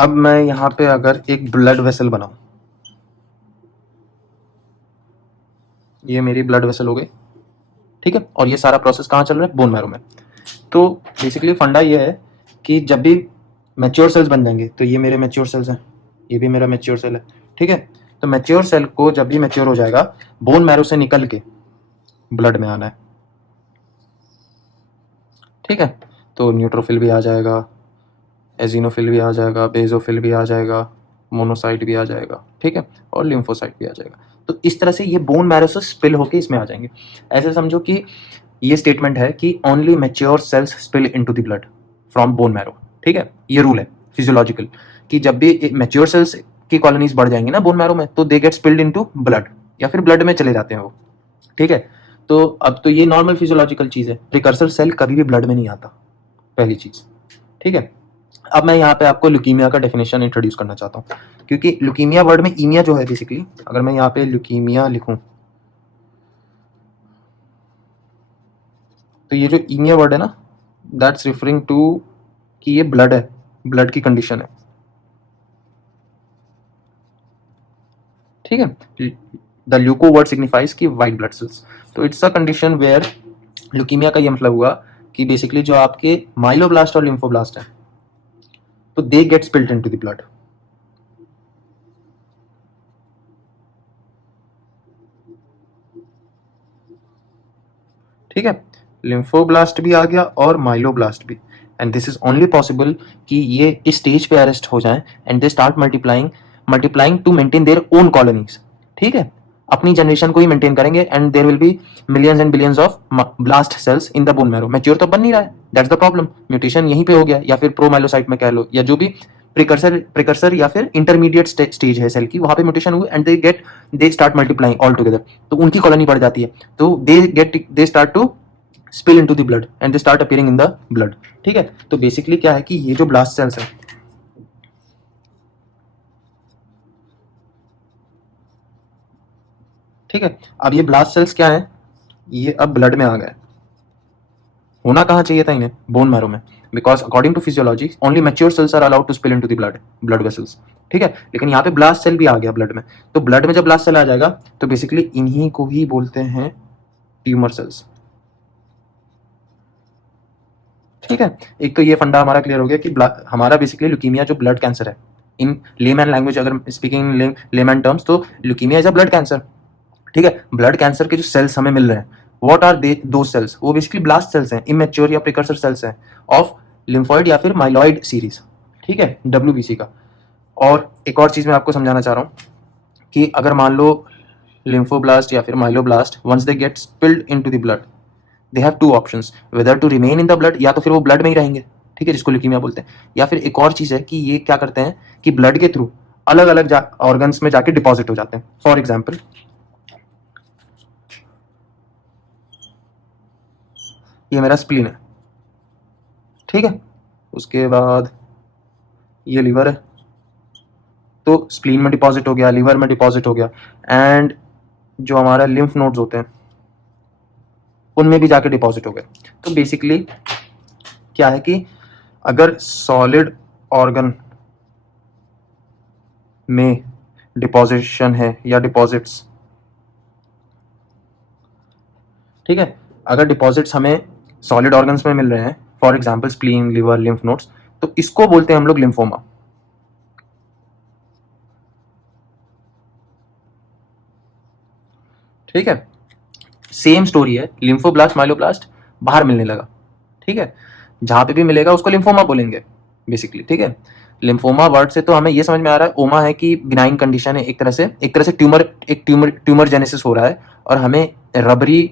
अब मैं यहाँ पे अगर एक ब्लड वेसल बनाऊं, ये मेरी ब्लड वेसल हो गई, ठीक है, और ये सारा प्रोसेस कहाँ चल रहा है? बोन मैरो में। तो बेसिकली फंडा ये है कि जब भी मैच्योर सेल्स बन जाएंगे, तो ये मेरे मैच्योर सेल्स हैं, ये भी मेरा मैच्योर सेल है, ठीक है। तो मैच्योर सेल को जब भी मैच्योर हो जाएगा, बोन मैरो से निकल के ब्लड में आना है, ठीक है। तो न्यूट्रोफिल भी आ जाएगा, एजिनोफिल भी आ जाएगा, बेजोफिल भी आ जाएगा, मोनोसाइट भी आ जाएगा, ठीक है, और लिम्फोसाइट भी आ जाएगा। तो इस तरह से ये बोन मैरो से स्पिल होके इसमें आ जाएंगे। ऐसे समझो कि ये स्टेटमेंट है कि only mature sales spill into the blood from bone marrow, ठीक है। ये रूल है फिजियोलॉजिकल कि जब भी मैच्योर सेल्स की कॉलोनीज बढ़ जाएंगी ना बोन मैरो में, तो they get spilled into blood, या फिर ब्लड में चले जाते हैं वो, ठीक है। तो अब तो ये नॉर्मल फिजियोलॉजिकल चीज है, प्रिकर्सर सेल कभी भी ब्लड में नहीं आता, पहली चीज, ठीक है। अब मैं यहाँ पे आपको ल्यूकीमिया का डेफिनेशन इंट्रोड्यूस करना चाहता हूँ, क्योंकि ल्यूकीमिया वर्ड में ईमिया जो है बेसिकली, अगर मैं यहाँ पे ल्यूकीमिया लिखूं, तो ये जो ईमिया वर्ड है ना, दैट्स रिफरिंग टू कि ये ब्लड है, ब्लड की कंडीशन है, ठीक है। द ल्यूको वर्ड सिग्निफाइज की वाइट ब्लड सेल्स। तो it's a condition where leukaemia का ये मतलब हुआ कि बेसिकली जो आपके माइलोब्लास्ट और लिम्फोब्लास्ट है, तो they get spilled into the blood, ठीक है। लिम्फोब्लास्ट भी आ गया और माइलोब्लास्ट भी, and this is only possible कि ये इस स्टेज पे अरेस्ट हो जाएं and they start multiplying, multiplying to maintain their own colonies, ठीक है। अपनी जनरेशन को ही मेंटेन करेंगे and there will be millions and billions of blast cells in the bone marrow. Mature तो बन नहीं रहा है, दैट्स द प्रॉब्लम। म्यूटेशन यहीं पे हो गया, या फिर प्रोमाइलोसाइट में कह लो, या जो भी प्रिकर्सर या फिर इंटरमीडिएट स्टेज है सेल की, वहां पे म्यूटेशन हुई and they start multiplying all together, तो उनकी कॉलोनी बढ़ जाती है, तो they start to spill into the blood and they start appearing in the blood, ठीक है। तो बेसिकली क्या है कि ये जो ब्लास्ट सेल्स है, ठीक है, अब ये ब्लास्ट सेल्स क्या है, ये अब ब्लड में आ गए। होना कहाँ चाहिए था इन्हें? बोन मैरो में, because according to physiology only mature cells are allowed to spill into the blood, blood vessels, ठीक है। लेकिन यहाँ पे ब्लास्ट सेल भी आ गया ब्लड में, तो ब्लड में जब ब्लास्ट सेल आ जाएगा, तो बेसिकली इन्हीं को ही बोलते हैं ट्यूमर सेल्स, ठीक है। एक तो ये फंडा हमारा क्लियर हो गया कि हमारा बेसिकली ल्यूकीमिया जो ब्लड कैंसर है, इन लेमैन लैंग्वेज अगर स्पीकिंग इन लेमैन टर्म्स, तो leukaemia is a blood cancer, ठीक है। ब्लड कैंसर के जो सेल्स हमें मिल रहे हैं, व्हाट आर दे दो सेल्स? वो बेसिकली ब्लास्ट सेल्स हैं, इमेच्योर या प्रिकर्सर सेल्स हैं ऑफ लिम्फॉइड या फिर माइलॉइड सीरीज, ठीक है, डब्ल्यूबीसी का। और एक और चीज मैं आपको समझाना चाह रहा हूँ कि अगर मान लो लिम्फोब्लास्ट या फिर myeloblast once they get spilled into the blood, they have two options, whether to remain in the blood, या तो फिर वो ब्लड में ही रहेंगे, ठीक है, जिसको ल्यूकीमिया बोलते हैं, या फिर एक और चीज है कि ये क्या करते हैं कि ब्लड के थ्रू अलग अलग ऑर्गन्स में जाके डिपॉजिट हो जाते हैं। फॉर एग्जाम्पल, ये मेरा स्प्लीन है, ठीक है, उसके बाद ये लीवर है, तो स्प्लीन में डिपॉजिट हो गया, लीवर में डिपॉजिट हो गया, एंड जो हमारा लिम्फ नोड्स होते हैं उनमें भी जाके डिपॉजिट हो गए। तो बेसिकली क्या है कि अगर सॉलिड ऑर्गन में डिपॉजिशन है या डिपॉजिट्स, ठीक है, अगर डिपॉजिट्स हमें सॉलिड ऑर्गन्स में मिल रहे हैं, for example spleen, liver, lymph nodes, तो इसको बोलते हैं हम लोग लिम्फोमा, ठीक है। सेम स्टोरी है, लिम्फोब्लास्ट माइलोब्लास्ट बाहर मिलने लगा, ठीक है, जहां पे भी मिलेगा उसको लिम्फोमा बोलेंगे बेसिकली, ठीक है। लिम्फोमा वर्ड से तो हमें ये समझ में आ रहा है, ओमा है कि बिनाइन कंडीशन है, एक तरह से ट्यूमर जेनेसिस हो रहा है, और हमें रबरी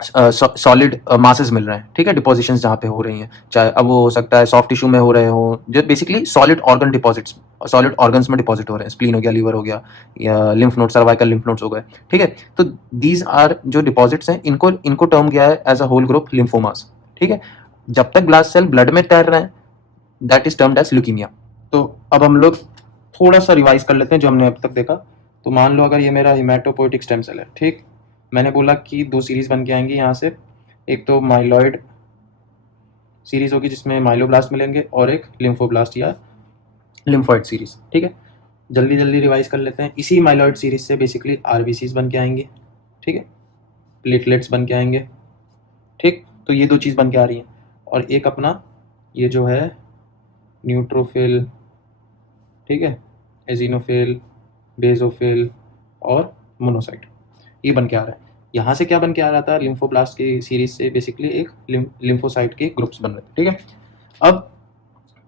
सॉलिड मासेस मिल रहे हैं, ठीक है, डिपोजिशंस जहाँ पे हो रही हैं, चाहे अब वो हो सकता है सॉफ्ट टिश्यू में हो रहे हो, जो basically solid organ deposits, solid organs में डिपॉजिट हो रहे हैं, स्प्लीन हो गया, लीवर हो गया, या lymph node, cervical lymph nodes हो गए, ठीक है। तो दीज आर जो डिपॉजिट्स हैं, इनको इनको टर्म किया है as a whole group lymphomas, ठीक है। जब तक ब्लास्ट सेल ब्लड में तैर रहे हैं, that is termed as leukaemia. तो अब हम लोग थोड़ा सा रिवाइज कर लेते हैं जो हमने अब तक देखा। तो मान लो अगर ये मेरा हिमेटोपोइटिक स्टेम सेल है, ठीक, मैंने बोला कि दो सीरीज बन के आएंगी यहाँ से, एक तो माइलॉइड सीरीज होगी जिसमें माइलोब्लास्ट मिलेंगे, और एक लिम्फोब्लास्ट या लिम्फोइड सीरीज। ठीक है, जल्दी जल्दी रिवाइज कर लेते हैं। इसी माइलॉइड सीरीज से बेसिकली आरबीसीज बन के आएंगे, ठीक है, प्लेटलेट्स बन के आएंगे। ठीक, तो ये 2 चीज़ बन के आ रही हैं। और एक अपना ये जो है न्यूट्रोफिल, ठीक है, एजिनोफिल, बेसोफिल और मोनोसाइट, ये बन के आ रहा है। यहाँ से क्या बन के आ रहा था, लिम्फोब्लास्ट की सीरीज से बेसिकली एक लिम्फोसाइट के ग्रुप्स बन रहे थे। ठीक है, अब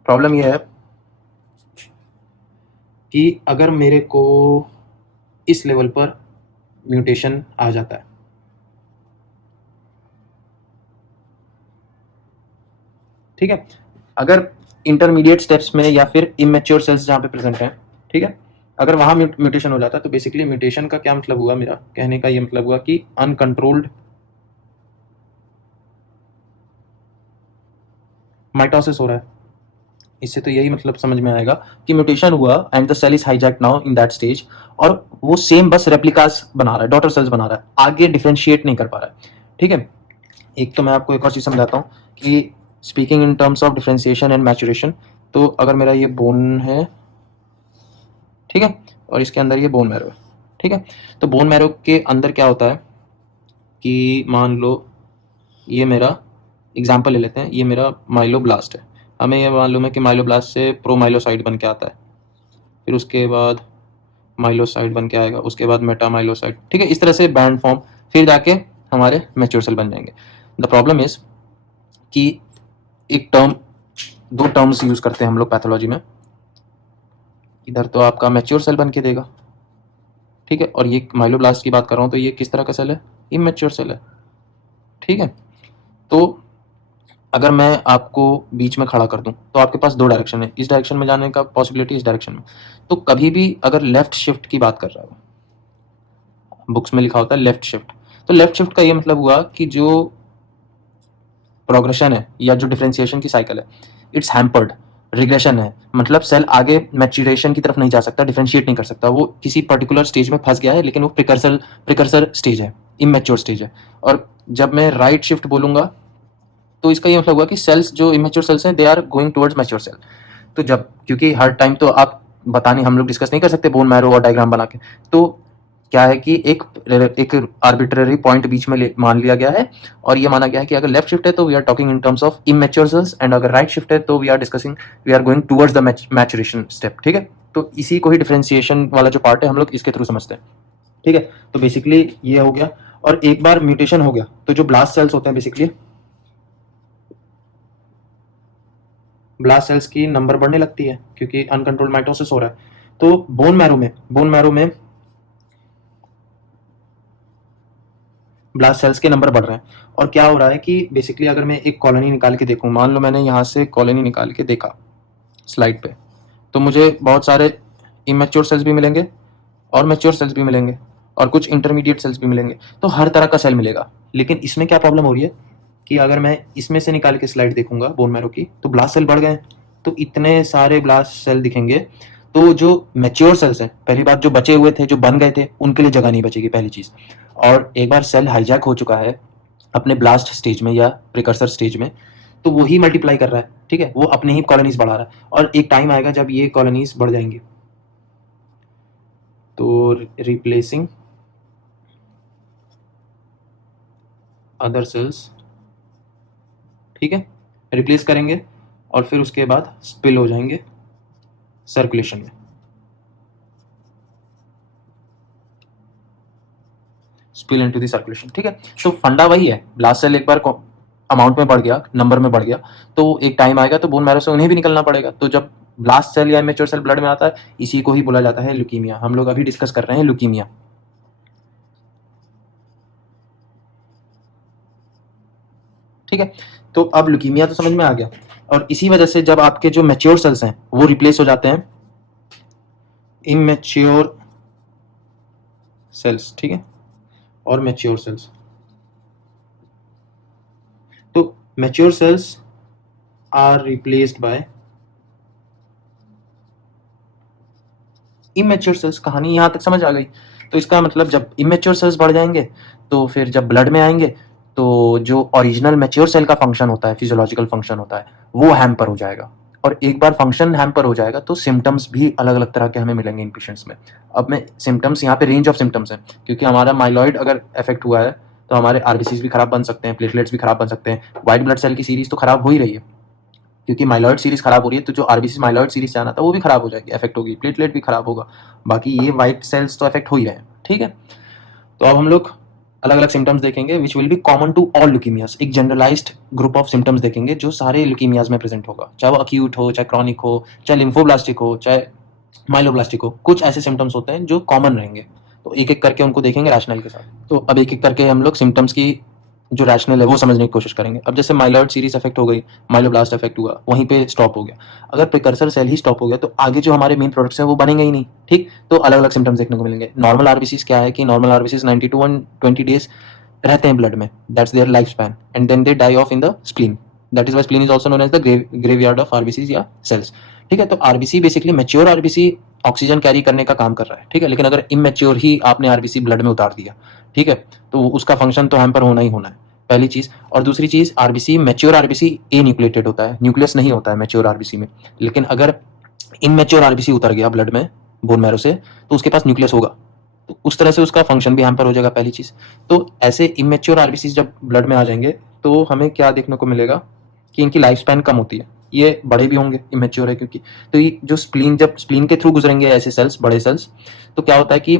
प्रॉब्लम ये है कि अगर मेरे को इस लेवल पर म्यूटेशन आ जाता है, ठीक है, अगर इंटरमीडिएट स्टेप्स में या फिर इमेच्योर सेल्स जहाँ पे प्रेजेंट हैं, ठीक है, अगर वहाँ म्यूटेशन हो जाता है, तो बेसिकली म्यूटेशन का क्या मतलब हुआ, मेरा कहने का ये मतलब हुआ कि अनकंट्रोल्ड माइटोसिस हो रहा है। इससे तो यही मतलब समझ में आएगा कि म्यूटेशन हुआ and the cell is hijacked now in that stage, और वो सेम बस रेप्लिकास बना रहा है, डॉटर सेल्स बना रहा है, आगे डिफरेंशिएट नहीं कर पा रहा है। ठीक है, एक तो मैं आपको एक और चीज़ समझाता हूँ कि speaking in terms of differentiation and maturation, तो अगर मेरा ये बोन है, ठीक है, और इसके अंदर ये बोन मैरो है, ठीक है, तो बोन मैरो के अंदर क्या होता है कि मान लो ये मेरा एग्जाम्पल ले लेते हैं, ये मेरा माइलोब्लास्ट है, हमें ये मालूम है कि माइलोब्लास्ट से प्रोमाइलोसाइट बन के आता है, फिर उसके बाद माइलोसाइट बन के आएगा, उसके बाद मेटामाइलोसाइट, ठीक है, इस तरह से बैंड फॉर्म, फिर जाके हमारे मैच्योर सेल बन जाएंगे। द प्रॉब्लम इज कि एक टर्म, 2 टर्म्स यूज करते हैं हम लोग पैथोलॉजी में, इधर तो आपका मैच्योर सेल बन के देगा, ठीक है, और ये माइलोब्लास्ट की बात कर रहा हूँ, तो ये किस तरह का सेल है, इमेच्योर सेल है। ठीक है, तो अगर मैं आपको बीच में खड़ा कर दूं तो आपके पास 2 डायरेक्शन है, इस डायरेक्शन में जाने का पॉसिबिलिटी, इस डायरेक्शन में, तो कभी भी अगर लेफ्ट शिफ्ट की बात कर रहा हो, बुक्स में लिखा होता है लेफ्ट शिफ्ट, तो लेफ्ट शिफ्ट का ये मतलब हुआ कि जो प्रोग्रेशन है या जो डिफरेंशिएशन की साइकिल है, इट्स हैम्पर्ड, रिग्रेशन है, मतलब सेल आगे मैच्योरेशन की तरफ नहीं जा सकता, डिफरेंशिएट नहीं कर सकता, वो किसी पर्टिकुलर स्टेज में फंस गया है, लेकिन वो प्रिकर्सर स्टेज है, इमेच्योर स्टेज है। और जब मैं राइट शिफ्ट बोलूंगा तो इसका ये मतलब हुआ कि सेल्स जो इमेच्योर सेल्स हैं, they are going towards mature cell. तो जब, क्योंकि हर टाइम तो आप बताने हम लोग डिस्कस नहीं कर सकते बोन मैरो और डायग्राम बना के, तो क्या है कि एक आर्बिट्ररी पॉइंट बीच में मान लिया गया है, और ये माना गया है कि अगर लेफ्ट शिफ्ट है तो we are talking in terms of immature cells, and अगर राइट शिफ्ट है तो we are going towards the maturation step. ठीक है, तो इसी को ही डिफरेंशिएशन वाला जो पार्ट है हम लोग इसके थ्रू समझते हैं। ठीक है, तो बेसिकली ये हो गया। और एक बार म्यूटेशन हो गया तो जो ब्लास्ट सेल्स होते हैं, बेसिकली ब्लास्ट सेल्स की नंबर बढ़ने लगती है क्योंकि अनकंट्रोल्ड माइटोसिस हो रहा है। तो बोन मैरो में ब्लास्ट सेल्स के नंबर बढ़ रहे हैं। और क्या हो रहा है कि बेसिकली अगर मैं एक कॉलोनी निकाल के देखूं, मान लो मैंने यहाँ से कॉलोनी निकाल के देखा स्लाइड पे, तो मुझे बहुत सारे इमेच्योर सेल्स भी मिलेंगे और मैच्योर सेल्स भी मिलेंगे और कुछ इंटरमीडिएट सेल्स भी मिलेंगे, तो हर तरह का सेल मिलेगा। लेकिन इसमें क्या प्रॉब्लम हो रही है कि अगर मैं इसमें से निकाल के स्लाइड देखूंगा बोन मैरो की, तो ब्लास्ट सेल बढ़ गए, तो इतने सारे ब्लास्ट सेल दिखेंगे, तो जो मैच्योर सेल्स हैं, पहली बात जो बचे हुए थे, जो बन गए थे, उनके लिए जगह नहीं बचेगी, पहली चीज। और एक बार सेल हाईजैक हो चुका है अपने ब्लास्ट स्टेज में या प्रिकर्सर स्टेज में, तो वो ही मल्टीप्लाई कर रहा है, ठीक है, वो अपने ही कॉलोनीज बढ़ा रहा है, और एक टाइम आएगा जब ये कॉलोनीज बढ़ जाएंगी, तो रिप्लेसिंग अदर सेल्स, ठीक है, रिप्लेस करेंगे और फिर उसके बाद स्पिल हो जाएंगे सर्कुलेशन में, स्पिल इनटू द सर्कुलेशन। ठीक है, तो फंडा वही है, ब्लास्ट सेल एक बार अमाउंट में बढ़ गया, नंबर में बढ़ गया, तो एक टाइम आएगा तो बोन मैरो से उन्हें भी निकलना पड़ेगा। तो जब ब्लास्ट सेल या इमेच्योर सेल ब्लड में आता है, इसी को ही बोला जाता है ल्यूकीमिया। हम लोग अभी डिस्कस कर रहे हैं ल्यूकीमिया। ठीक है, तो अब ल्यूकीमिया तो समझ में आ गया। और इसी वजह से जब आपके जो मैच्योर सेल्स हैं वो रिप्लेस हो जाते हैं इमेच्योर सेल्स, ठीक है, और मैच्योर सेल्स, तो mature cells are replaced by immature cells. कहानी यहां तक समझ आ गई। तो इसका मतलब जब इमेच्योर सेल्स बढ़ जाएंगे तो फिर जब ब्लड में आएंगे तो जो ओरिजिनल मैच्योर सेल का फंक्शन होता है, फिजियोलॉजिकल फंक्शन होता है, वो हैम्पर हो जाएगा। और एक बार फंक्शन हैम्पर हो जाएगा तो सिम्टम्स भी अलग अलग तरह के हमें मिलेंगे इन पेशेंट्स में। अब मैं सिम्टम्स यहाँ पे रेंज ऑफ सिम्टम्स हैं, क्योंकि हमारा माइलॉइड अगर इफेक्ट हुआ है तो हमारे आरबीसीज भी खराब बन सकते हैं, प्लेटलेट्स भी खराब बन सकते हैं, व्हाइट ब्लड सेल की सीरीज तो खराब हो ही रही है, क्योंकि माइलॉइड सीरीज खराब हो रही है तो जो आरबीसी माइलॉइड सीरीज से आना था वो भी खराब हो जाएगी, इफेक्ट होगी, प्लेटलेट भी खराब होगा, बाकी ये व्हाइट सेल्स तो इफेक्ट हो ही रहे हैं। ठीक है, तो अब हम लोग अलग अलग सिम्टम्स देखेंगे which will be common to all leukaemias, एक जनरलाइज्ड ग्रुप ऑफ सिम्टम्स देखेंगे जो सारे ल्यूकीमियाज में प्रेजेंट होगा, चाहे वो अक्यूट हो, चाहे क्रॉनिक हो, चाहे लिम्फोब्लास्टिक हो, चाहे माइलोब्लास्टिक हो, कुछ ऐसे सिम्टम्स होते हैं जो कॉमन रहेंगे। तो एक एक करके उनको देखेंगे रैशनल के साथ। तो अब एक एक करके हम लोग सिम्टम्स की जो रैशनल है वो समझने की कोशिश करेंगे। अब जैसे माइलॉइड सीरीज इफेक्ट हो गई, माइलोब्लास्ट इफेक्ट हुआ, वहीं पे स्टॉप हो गया। अगर प्रिकर्सर सेल ही स्टॉप हो गया तो आगे जो हमारे मेन प्रोडक्ट्स हैं वो बनेंगे ही नहीं। ठीक, तो अलग अलग सिम्टम्स देखने को मिलेंगे। नॉर्मल आरबीसीज क्या है कि नॉर्मल आरबीसीज 90 to 120 डेज रहते हैं ब्लड में, that's their life span, and then they die off in the spleen, that is why spleen is also known as the graveyard of RBCs या cells. ठीक है, तो RBC basically mature RBC oxygen carry करने का काम कर रहा है। ठीक है, लेकिन अगर इमेच्योर ही आपने आरबीसी ब्लड में उतार दिया, ठीक है, तो उसका फंक्शन तो हैम्पर होना ही होना है, पहली चीज। और दूसरी चीज, आरबीसी मैच्योर आरबीसी ए न्यूक्लिएटेड होता है, न्यूक्लियस नहीं होता है मैच्योर आरबीसी में, लेकिन अगर इमेच्योर आरबीसी उतर गया ब्लड में बोन मैरो से तो उसके पास न्यूक्लियस होगा, तो उस तरह से उसका फंक्शन भी हैम्पर हो जाएगा, पहली चीज। तो ऐसे इमेच्योर आरबीसी जब ब्लड में आ जाएंगे तो हमें क्या देखने को मिलेगा कि इनकी लाइफ स्पैन कम होती है, ये बड़े भी होंगे, इमेच्योर है क्योंकि। तो ये जो स्प्लीन, जब स्प्लीन के थ्रू गुजरेंगे ऐसे सेल्स, बड़े सेल्स, तो क्या होता है कि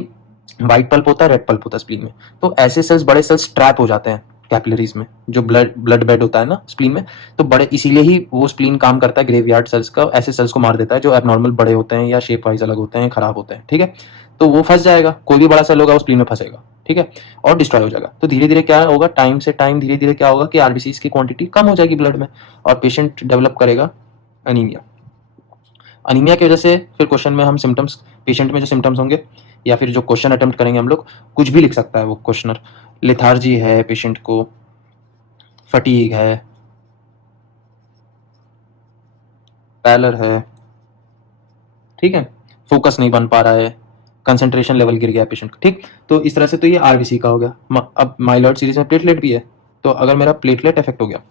व्हाइट पल्प होता है, रेड पल्प होता है स्प्लीन में, तो ऐसे सेल्स, बड़े सेल्स ट्रैप हो जाते हैं कैपिलरीज में, जो ब्लड बेड होता है ना स्प्लीन में, तो बड़े, इसीलिए ही वो स्प्लीन काम करता है ग्रेवयार्ड सेल्स का, ऐसे सेल्स को मार देता है जो एबनॉर्मल बड़े होते हैं या शेप वाइज अलग होते हैं, खराब होते हैं। ठीक है, तो वो फंस जाएगा, कोई भी बड़ा सेल होगा वो स्प्लीन में फंसेगा, ठीक है, और डिस्ट्रॉय हो जाएगा। तो धीरे धीरे क्या होगा, टाइम से टाइम धीरे धीरे क्या होगा कि आरबीसीज की क्वांटिटी कम हो जाएगी ब्लड में, और पेशेंट डेवलप करेगा अनीमिया। अनीमिया की वजह से फिर क्वेश्चन में हम सिम्टम्स, पेशेंट में जो सिम्टम्स होंगे या फिर जो क्वेश्चन अटेम्प्ट करेंगे हम लोग, कुछ भी लिख सकता है वो क्वेश्चनर, लेथार्जी है पेशेंट को, फटीग है, पैलर है, ठीक है, फोकस नहीं बन पा रहा है, कंसंट्रेशन लेवल गिर गया पेशेंट का। ठीक, तो इस तरह से तो ये आरबीसी का हो गया। अब माइलॉइड सीरीज में प्लेटलेट भी है, तो अगर मेरा प्लेटलेट इफेक्ट हो गया,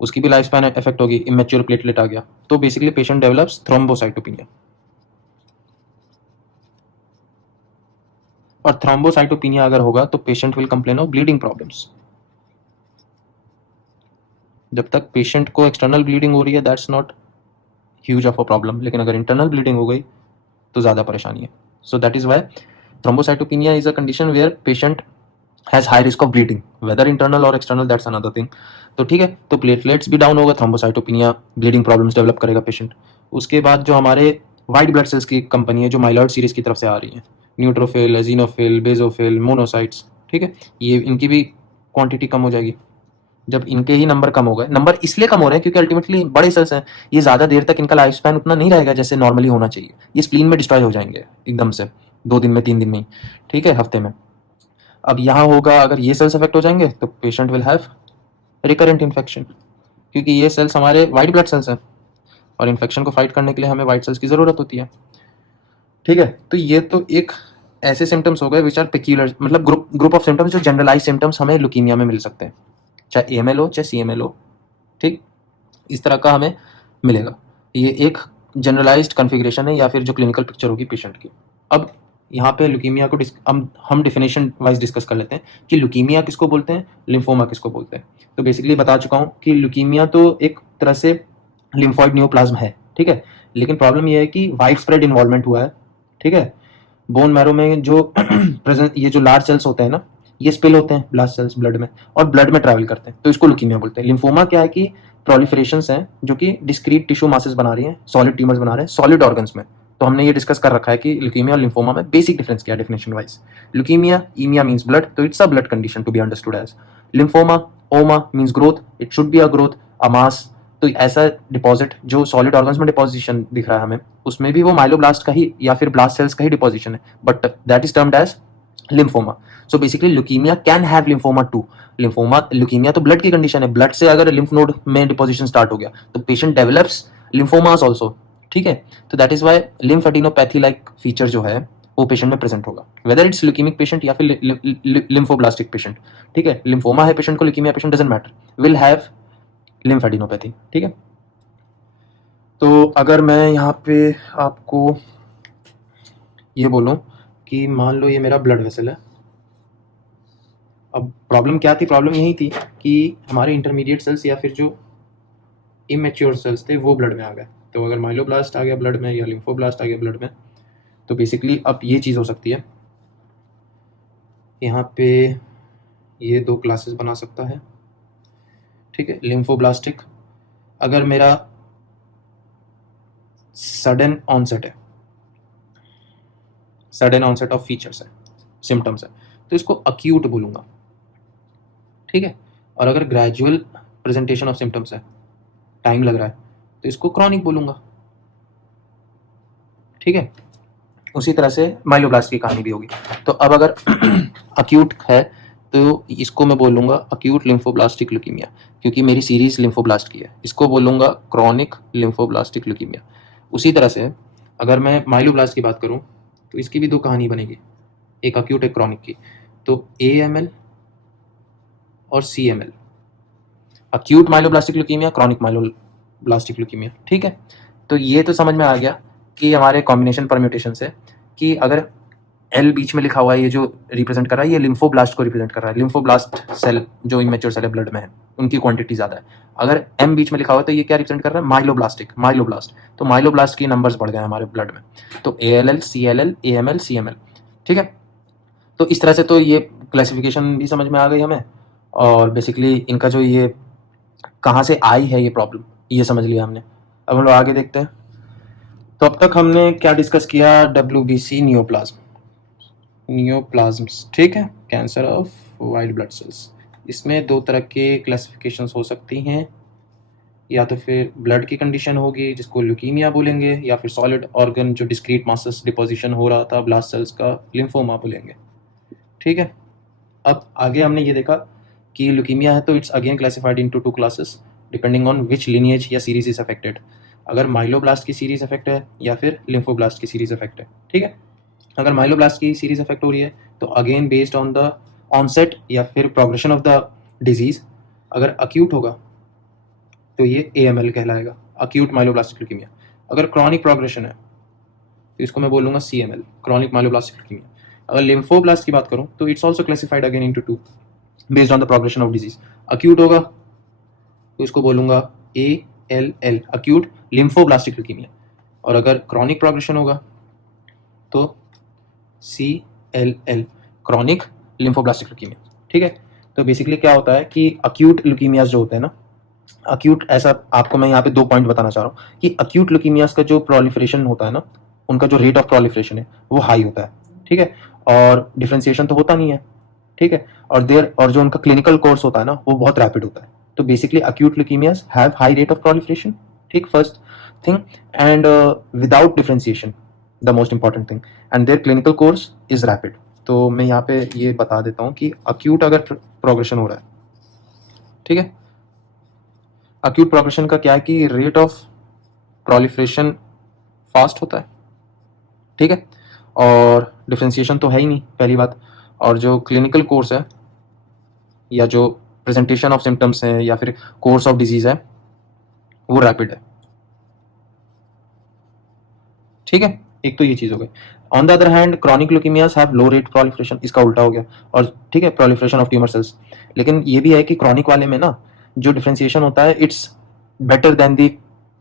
उसकी भी लाइफ स्पैन इफेक्ट होगी, इमेच्योर प्लेटलेट आ गया, तो बेसिकली पेशेंट डेवलप्स थ्रोम्बोसाइटोपिनिया। और थ्रोम्बोसाइटोपिनिया अगर होगा तो patient will complain of bleeding problems. जब तक पेशेंट को एक्सटर्नल ब्लीडिंग हो रही है that's not huge of a problem, लेकिन अगर इंटरनल ब्लीडिंग हो गई तो ज़्यादा परेशानी है। So that is why thrombocytopenia is a condition where patient has high risk of bleeding, whether internal और एक्सटर्नल, दैट्स अनदर थिंग। तो ठीक है, तो प्लेटलेट्स भी डाउन होगा, थ्रोम्बोसाइटोपिनिया, ब्लीडिंग प्रॉब्लम्स डेवलप करेगा पेशेंट। उसके बाद जो हमारे व्हाइट ब्लड सेल्स की कंपनी है जो माइलॉइड सीरीज की तरफ से आ रही है, न्यूट्रोफिल, एजिनोफिल, बेजोफिल, मोनोसाइट्स, ठीक है, ये इनकी भी क्वांटिटी कम हो जाएगी। जब इनके ही नंबर कम हो गए, नंबर इसलिए कम हो रहे हैं क्योंकि अल्टीमेटली बड़े सेल्स हैं, ये ज़्यादा देर तक इनका लाइफ स्पैन उतना नहीं रहेगा जैसे नॉर्मली होना चाहिए, ये स्प्लीन में डिस्ट्रॉय हो जाएंगे एकदम से 2 दिन में, 3 दिन में ही, ठीक है, हफ्ते में। अब यहाँ होगा, अगर ये सेल्स अफेक्ट हो जाएंगे तो patient will have recurrent infection, क्योंकि ये सेल्स हमारे वाइट ब्लड सेल्स हैं और इन्फेक्शन को फाइट करने के लिए हमें वाइट सेल्स की ज़रूरत होती है। ठीक है, तो ये तो एक ऐसे सिम्टम्स हो गए विच आर पेक्यूलर, मतलब ग्रुप ऑफ सिम्टम्स जो जनरलाइज सिम्टम्स हमें ल्यूकीमिया में मिल सकते हैं, चाहे AML हो चाहे CML हो। ठीक, इस तरह का हमें मिलेगा। ये एक जनरलाइज्ड कॉन्फ़िगरेशन है या फिर जो क्लिनिकल पिक्चर होगी पेशेंट की। अब यहाँ पे ल्यूकीमिया को हम डिफिनेशन वाइज डिस्कस कर लेते हैं कि ल्यूकीमिया किसको बोलते हैं, लिम्फोमा किसको बोलते हैं। तो बेसिकली बता चुका हूँ कि ल्यूकीमिया तो एक तरह से लिम्फॉइड न्यूप्लाज्म है, ठीक है, लेकिन प्रॉब्लम ये है कि वाइड स्प्रेड इन्वॉल्वमेंट हुआ है, ठीक है, बोन मैरो में जो प्रेजेंट, ये जो लार्ज सेल्स होते हैं ना, ये स्पिल होते हैं ब्लास्ट सेल्स ब्लड में और ब्लड में ट्रैवल करते हैं, तो इसको ल्यूकीमिया बोलते हैं। लिम्फोमा क्या है कि प्रोलिफरेशंस हैं जो कि डिस्क्रीट टिश्यू मासेस बना रही हैं, सॉलिड ट्यूमर्स बना रहे हैं सॉलिड ऑर्गन्स में। तो हमने ये डिस्कस कर रखा है कि ल्यूकीमिया और लिम्फोमा में बेसिक डिफरेंस क्या है definition wise. Leukaemia, aemia means blood, तो it's a blood condition to be understood as. Lymphoma, oma means growth, it should be a growth, a mass, तो ऐसा डिपॉजिट जो सॉलिड ऑर्गन्स में deposition दिख रहा है हमें, उसमें भी वो माइलोब्लास्ट का ही या फिर ब्लास्ट सेल्स का ही डिपोजिशन है, but that is termed as lymphoma. So basically leukemia can have lymphoma too. Lymphoma, leukemia तो ब्लड की कंडीशन है, ब्लड से अगर लिम्फ नोड में डिपोजिशन स्टार्ट हो गया तो पेशेंट डेवलप्स लिम्फोमास ऑल्सो, ठीक है, तो that is why lymphadenopathy like feature जो है वो पेशेंट में प्रेजेंट होगा, वेदर इट्स ल्यूकीमिक पेशेंट या फिर लिम्फोब्लास्टिक पेशेंट, ठीक है, लिम्फोमा है पेशेंट को, leukaemia patient doesn't matter, will have lymphadenopathy, ठीक है। तो अगर मैं यहाँ पे आपको ये बोलूँ कि मान लो ये मेरा ब्लड वेसल है। अब प्रॉब्लम क्या थी? प्रॉब्लम यही थी कि हमारे इंटरमीडिएट सेल्स या फिर जो इमेच्योर सेल्स थे वो ब्लड में आ गए। तो अगर माइलोब्लास्ट आ गया ब्लड में या लिम्फोब्लास्ट आ गया ब्लड में, तो बेसिकली अब ये चीज़ हो सकती है, यहाँ पे ये दो क्लासेस बना सकता है, ठीक है। लिम्फोब्लास्टिक, अगर मेरा सडन ऑनसेट है, सडन ऑनसेट ऑफ फीचर्स है, सिम्टम्स है, तो इसको अक्यूट बोलूँगा, ठीक है। और अगर ग्रेजुअल प्रेजेंटेशन ऑफ सिम्टम्स है, टाइम लग रहा है, तो इसको क्रॉनिक बोलूँगा, ठीक है। उसी तरह से माइलोब्लास्ट की कहानी भी होगी। तो अब अगर अक्यूट है तो इसको मैं बोलूँगा अक्यूट लिम्फोब्लास्टिक ल्यूकीमिया, क्योंकि मेरी सीरीज लिम्फोब्लास्ट की है। इसको बोलूँगा क्रॉनिक लिम्फोब्लास्टिक ल्यूकीमिया। उसी तरह से अगर मैं माइलोब्लास्ट की बात करूँ तो इसकी भी दो कहानी बनेगी, एक अक्यूट एक क्रॉनिक की। तो AML और CML, acute myeloblastic leukaemia, chronic myeloblastic leukaemia, ठीक है। तो ये तो समझ में आ गया कि हमारे कॉम्बिनेशन परम्यूटेशन से कि अगर एल बीच में लिखा हुआ है, ये जो रिप्रेजेंट कर रहा है ये लिम्फोब्लास्ट को रिप्रेजेंट कर रहा है। लिम्फोब्लास्ट सेल जो इमेच्योर सेल है ब्लड में है, उनकी क्वांटिटी ज़्यादा है। अगर एम बीच में लिखा हुआ है तो ये क्या रिप्रेजेंट कर रहा है? माइलोब्लास्टिक, माइलोब्लास्ट। तो माइलोब्लास्ट की नंबर्स बढ़ गए हमारे ब्लड में, तो ALL CLL AML CML, ठीक है। तो इस तरह से तो ये क्लासिफिकेशन भी समझ में आ गई हमें, और बेसिकली इनका जो ये कहाँ से आई है ये प्रॉब्लम, ये समझ लिया हमने। अब हम लोग आगे देखते हैं। तो अब तक हमने क्या डिस्कस किया? WBC, नियोप्लाज्म्स, ठीक है, cancer of white blood sales. इसमें दो तरह के क्लासिफिकेशंस हो सकती हैं, या तो फिर ब्लड की कंडीशन होगी जिसको ल्यूकीमिया बोलेंगे, या फिर सॉलिड ऑर्गन जो डिस्क्रीट मासेस डिपोजिशन हो रहा था ब्लास्ट सेल्स का, लिम्फोमा बोलेंगे, ठीक है। अब आगे हमने ये देखा कि ल्यूकीमिया है तो it's again classified into two classes depending on which lineage या सीरीज इज अफेक्टेड। अगर माइलोब्लास्ट की सीरीज अफेक्ट है या फिर लिम्फोब्लास्ट की सीरीज अफेक्ट है, ठीक है। अगर माइलोब्लास्ट की सीरीज अफेक्ट हो रही है तो again based on the onset या फिर प्रोग्रेशन ऑफ द डिजीज, अगर अक्यूट होगा तो ये AML कहलाएगा, अक्यूट माइलोब्लास्टिक ल्यूकीमिया। अगर क्रॉनिक प्रोग्रेशन है तो इसको मैं बोलूँगा CML, क्रॉनिक माइलोब्लास्टिक ल्यूकीमिया। अगर लिम्फोब्लास्ट की बात करूँ तो it's also classified again into two based on the progression of disease. Acute होगा तो इसको बोलूँगा ALL, अक्यूट लिम्फोब्लास्टिक ल्यूकीमिया। और अगर क्रॉनिक प्रोग्रेशन होगा तो CLL, क्रॉनिक लिम्फोब्लास्टिक ल्यूकीमिया, ठीक है। तो बेसिकली क्या होता है कि अक्यूट ल्यूकीमियाज जो होते हैं ना, अक्यूट, ऐसा आपको मैं यहाँ पे दो पॉइंट बताना चाह रहा हूँ कि अक्यूट ल्यूकीमियाज का जो प्रोलिफरेशन होता है ना, उनका जो रेट ऑफ प्रोलिफरेशन है वो हाई होता है, ठीक है, और डिफ्रेंसिएशन तो होता नहीं है, ठीक है, और जो उनका क्लिनिकल कोर्स होता है ना वो बहुत रैपिड होता है। तो basically acute leukaemias have high rate of proliferation, ठीक, first thing, and without differentiation, the most important thing, and their clinical course is rapid. तो मैं यहाँ पे ये बता देता हूँ कि अक्यूट अगर प्रोग्रेशन हो रहा है, ठीक है, अक्यूट प्रोग्रेशन का क्या है कि रेट ऑफ प्रोलिफरेशन फास्ट होता है, ठीक है, और डिफ्रेंसिएशन तो है ही नहीं, पहली बात। और जो क्लिनिकल कोर्स है या जो प्रेजेंटेशन ऑफ सिम्टम्स है या फिर कोर्स ऑफ डिजीज है वो रैपिड है, ठीक है। एक तो ये चीज हो गई। On the other hand chronic leukaemias have low rate proliferation, इसका उल्टा हो गया, और ठीक है, प्रोलिफरेशन ऑफ ट्यूमर सेल्स। लेकिन ये भी है कि क्रॉनिक वाले में ना जो डिफ्रेंसिएशन होता है it's better than the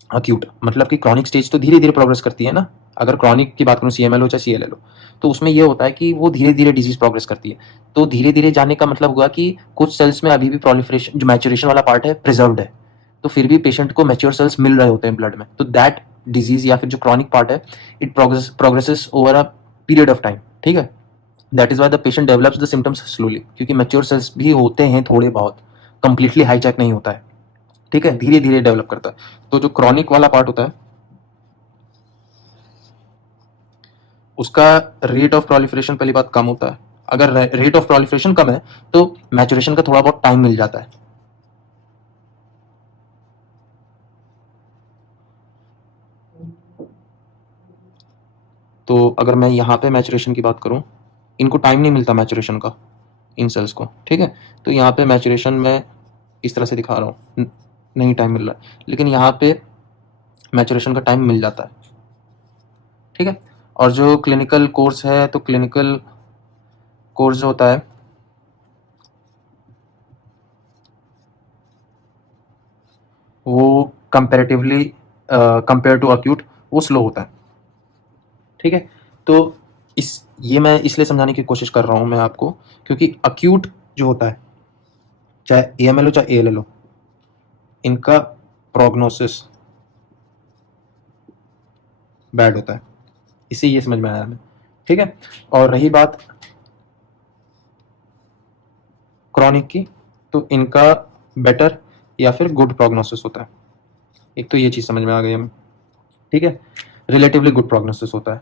acute, मतलब कि क्रॉनिक स्टेज तो धीरे धीरे प्रोग्रेस करती है ना। अगर क्रॉनिक की बात करूँ, CML हो चाहे CLL हो, तो उसमें ये होता है कि वो धीरे धीरे डिजीज प्रोग्रेस करती है। तो धीरे धीरे जाने का मतलब हुआ कि कुछ सेल्स में अभी भी प्रोलिफरेशन, जो मैच्योरेशन वाला पार्ट है, प्रिजर्व्ड है, तो फिर भी पेशेंट को मैच्योर सेल्स मिल रहे होते हैं ब्लड में। तो दैट डिजीज या फिर जो क्रॉनिक पार्ट है, it progresses over a period of time, ठीक है। That is why the patient develops the symptoms slowly, क्योंकि मैच्योर सेल्स भी होते हैं थोड़े बहुत, कंप्लीटली हाईजैक नहीं होता है, ठीक है, धीरे धीरे डेवलप करता है। तो जो क्रॉनिक वाला पार्ट होता है उसका रेट ऑफ प्रोलिफरेशन पहली बात कम होता है। अगर रेट ऑफ प्रोलिफरेशन कम है तो मैच्योरेशन का थोड़ा बहुत टाइम मिल जाता है। तो अगर मैं यहाँ पे मैच्योरेशन की बात करूँ, इनको टाइम नहीं मिलता मैच्योरेशन का, इन सेल्स को, ठीक है। तो यहाँ पे मैच्योरेशन में इस तरह से दिखा रहा हूँ, नहीं टाइम मिल रहा है, लेकिन यहाँ पे मैचुरेशन का टाइम मिल जाता है, ठीक है। और जो क्लिनिकल कोर्स है, तो क्लिनिकल कोर्स जो होता है वो कंपैरेटिवली कंपेयर टू अक्यूट वो स्लो होता है, ठीक है। तो ये मैं इसलिए समझाने की कोशिश कर रहा हूँ मैं आपको, क्योंकि अक्यूट जो होता है, चाहे AML हो चाहे ALL हो, इनका प्रोग्नोसिस बैड होता है, इसे ये समझ में आया हमें, ठीक है। और रही बात क्रॉनिक की, तो इनका बेटर या फिर गुड प्रोग्नोसिस होता है। एक तो ये चीज़ समझ में आ गई हमें, ठीक है, रिलेटिवली गुड प्रोग्नोसिस होता है।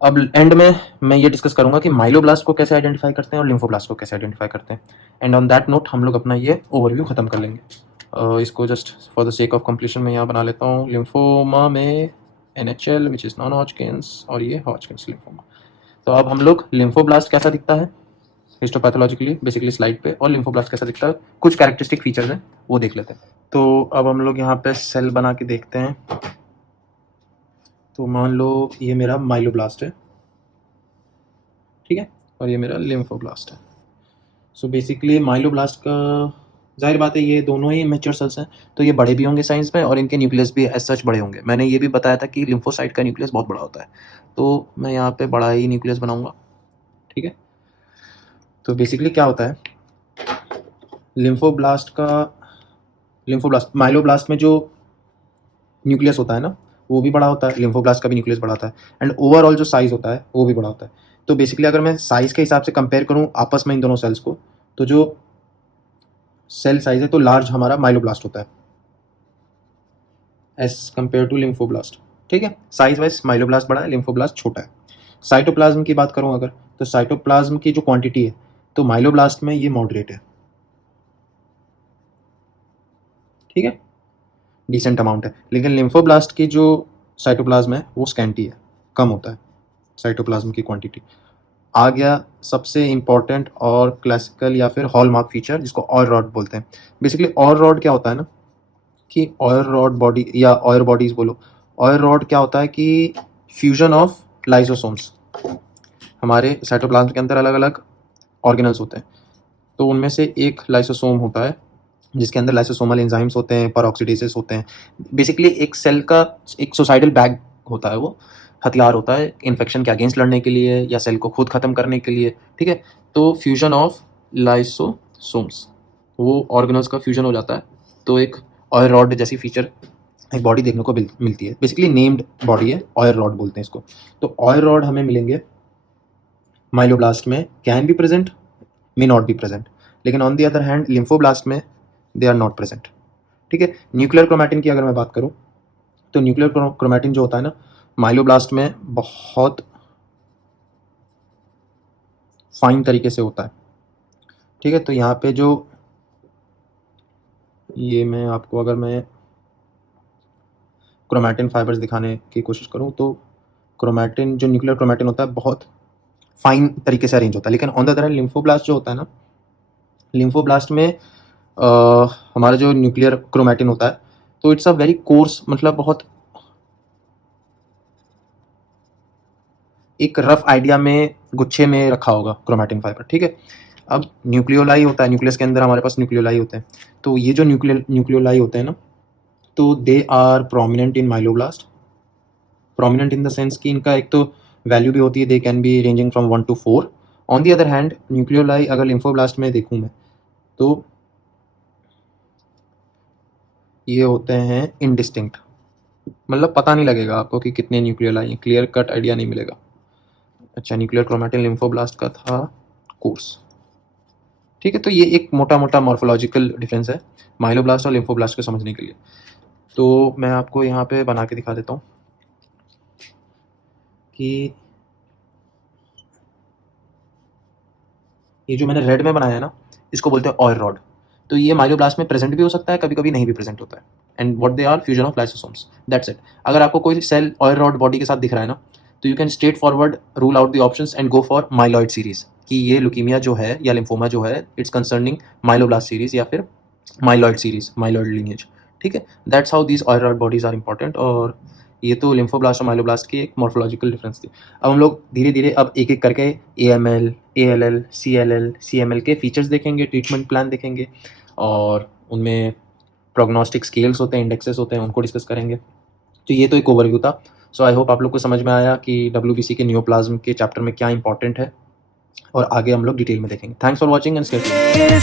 अब एंड में मैं ये डिस्कस करूंगा कि माइलोब्लास्ट को कैसे आइडेंटिफाई करते हैं और लिम्फोब्लास्ट को कैसे आइडेंटिफाई करते हैं, एंड ऑन दैट नोट हम लोग अपना ये ओवरव्यू खत्म कर लेंगे। इसको just for the sake of completion में यहाँ बना लेता हूँ, लिम्फोमा में NHL विच इज़ नॉन हॉजकिंस, और ये हॉजकिंस लिम्फोमा। तो अब हम लोग लिम्फोब्लास्ट कैसा दिखता है हिस्टोपैथोलॉजिकली बेसिकली स्लाइड पे, और लिम्फोब्लास्ट कैसा दिखता है, कुछ कैरेक्टरिस्टिक फीचर्स हैं वो देख लेते हैं। तो अब हम लोग यहाँ पे सेल बना के देखते हैं। तो मान लो ये मेरा माइलोब्लास्ट है, ठीक है, और ये मेरा लिम्फोब्लास्ट है। सो बेसिकली माइलोब्लास्ट का जाहिर बात है ये दोनों ही मैच्योर सेल्स हैं, तो ये बड़े भी होंगे साइज में और इनके न्यूक्लियस भी एज सच बड़े होंगे। मैंने ये भी बताया था कि लिम्फोसाइट का न्यूक्लियस बहुत बड़ा होता है, तो मैं यहाँ पे बड़ा ही न्यूक्लियस बनाऊंगा, ठीक है। तो बेसिकली क्या होता है, लिम्फोब्लास्ट माइलोब्लास्ट में जो न्यूक्लियस होता है ना वो भी बड़ा होता है, लिम्फोब्लास्ट का भी न्यूक्लियस बड़ा होता है, एंड ओवरऑल जो साइज होता है वो भी बड़ा होता है। तो बेसिकली अगर मैं साइज के हिसाब से कंपेयर करूँ आपस में इन दोनों सेल्स को, तो जो सेल साइज है तो लार्ज हमारा माइलोब्लास्ट होता है एज कंपेयर टू लिम्फोब्लास्ट, ठीक है। साइज वाइज माइलोब्लास्ट बड़ा है, लिम्फोब्लास्ट छोटा है। साइटोप्लाज्म की बात करूं अगर, तो साइटोप्लाज्म की जो क्वांटिटी है तो माइलोब्लास्ट में ये मॉडरेट है, ठीक है, डिसेंट अमाउंट है। लेकिन लिम्फोब्लास्ट की जो साइटोप्लाज्म है वो स्कैंटी है, कम होता है साइटोप्लाज्म की क्वांटिटी। आ गया सबसे इंपॉर्टेंट और क्लासिकल या फिर हॉलमार्क फीचर जिसको ऑयल रॉड बोलते हैं। बेसिकली ऑयल रॉड क्या होता है ना, कि ऑयल रॉड बॉडी या ऑयल बॉडीज बोलो, ऑयल रॉड क्या होता है कि फ्यूजन ऑफ लाइसोसोम्स। हमारे साइटोप्लाज्म के अंदर अलग अलग ऑर्गेनल्स होते हैं, तो उनमें से एक लाइसोसोम होता है जिसके अंदर लाइसोसोमल एंजाइम्स होते हैं, परऑक्सीडेसेस होते हैं। बेसिकली एक सेल का एक सोसाइटल बैग होता है, वो हथियार होता है इन्फेक्शन के अगेंस्ट लड़ने के लिए या सेल को खुद खत्म करने के लिए, ठीक है। तो फ्यूजन ऑफ लाइसोसोम्स, वो ऑर्गेनल्स का फ्यूजन हो जाता है, तो एक ऑयल रॉड जैसी फीचर एक बॉडी देखने को मिलती है। बेसिकली नेम्ड बॉडी है, ऑयल रॉड बोलते हैं इसको। तो ऑयल रॉड हमें मिलेंगे माइलोब्लास्ट में, can be present may not be present, लेकिन on the other hand lymphoblast में दे आर नॉट प्रेजेंट, ठीक है। न्यूक्लियर क्रोमैटिन की अगर मैं बात करूं, तो न्यूक्लियर क्रोमैटिन जो होता है ना माइलोब्लास्ट में बहुत फाइन तरीके से होता है, ठीक है। तो यहाँ पे जो ये मैं आपको अगर मैं क्रोमैटिन फाइबर्स दिखाने की कोशिश करूं, तो क्रोमैटिन जो न्यूक्लियर क्रोमैटिन होता है बहुत फाइन तरीके से अरेंज होता है। लेकिन on the other hand lymphoblast जो होता है ना, लिम्फोब्लास्ट में हमारा जो न्यूक्लियर क्रोमैटिन होता है तो इट्स अ वेरी कोर्स, मतलब बहुत एक रफ आइडिया में गुच्छे में रखा होगा क्रोमैटिन फाइबर, ठीक है। अब न्यूक्लियोलाई होता है, न्यूक्लियस के अंदर हमारे पास न्यूक्लियोलाई होते हैं। तो ये जो न्यूक्लियोलाई होते हैं ना, तो they are prominent in myeloblast. Prominent in the sense कि इनका एक तो वैल्यू भी होती है, they can be ranging from 1 to 4। On the other hand nucleoli अगर लिम्फोब्लास्ट में देखूँ मैं, तो ये होते हैं इनडिस्टिंक्ट, मतलब पता नहीं लगेगा आपको कि कितने न्यूक्लियोलाई, क्लियर कट आइडिया नहीं मिलेगा। अच्छा, न्यूक्लियर क्रोमैटिन लिम्फोब्लास्ट का था कोर्स, ठीक है। तो ये एक मोटा मोटा मॉर्फोलॉजिकल डिफरेंस है माइलोब्लास्ट और लिम्फोब्लास्ट को समझने के लिए। तो मैं आपको यहाँ पे बना के दिखा देता हूँ कि ये जो मैंने रेड में बनाया है ना, इसको बोलते हैं ऑयल रॉड। तो ये माइलोब्लास्ट में प्रेजेंट भी हो सकता है, कभी कभी नहीं भी प्रेजेंट होता है, and what they are fusion of lysosomes, that's it. अगर आपको कोई सेल ऑयल रॉड बॉडी के साथ दिख रहा है ना, तो you can straight forward rule out the options and go for myeloid series, कि ये लुकीमिया जो है या लिम्फोमा जो है इट्स कंसर्निंग माइलोब्लास्ट सीरीज या फिर माइलॉइड सीरीज, माइलॉइड लीनिएज, ठीक है, that's how these Auer rod bodies are important. और ये तो लिम्फोब्लास्ट और माइलोब्लास्ट की एक मॉर्फोलॉजिकल डिफरेंस थी। अब हम लोग धीरे धीरे अब एक एक करके AML, ALL, CLL, CML के फीचर्स देखेंगे, ट्रीटमेंट प्लान देखेंगे, और उनमें प्रोग्नोस्टिक स्केल्स होते हैं, इंडेक्सेस होते हैं, उनको डिस्कस करेंगे। तो ये तो एक ओवरव्यू था। सो आई होप आप लोग को समझ में आया कि WBC के नियोप्लाज्म के चैप्टर में क्या इंपॉर्टेंट है, और आगे हम लोग डिटेल में देखेंगे। Thanks for watching and stay tuned.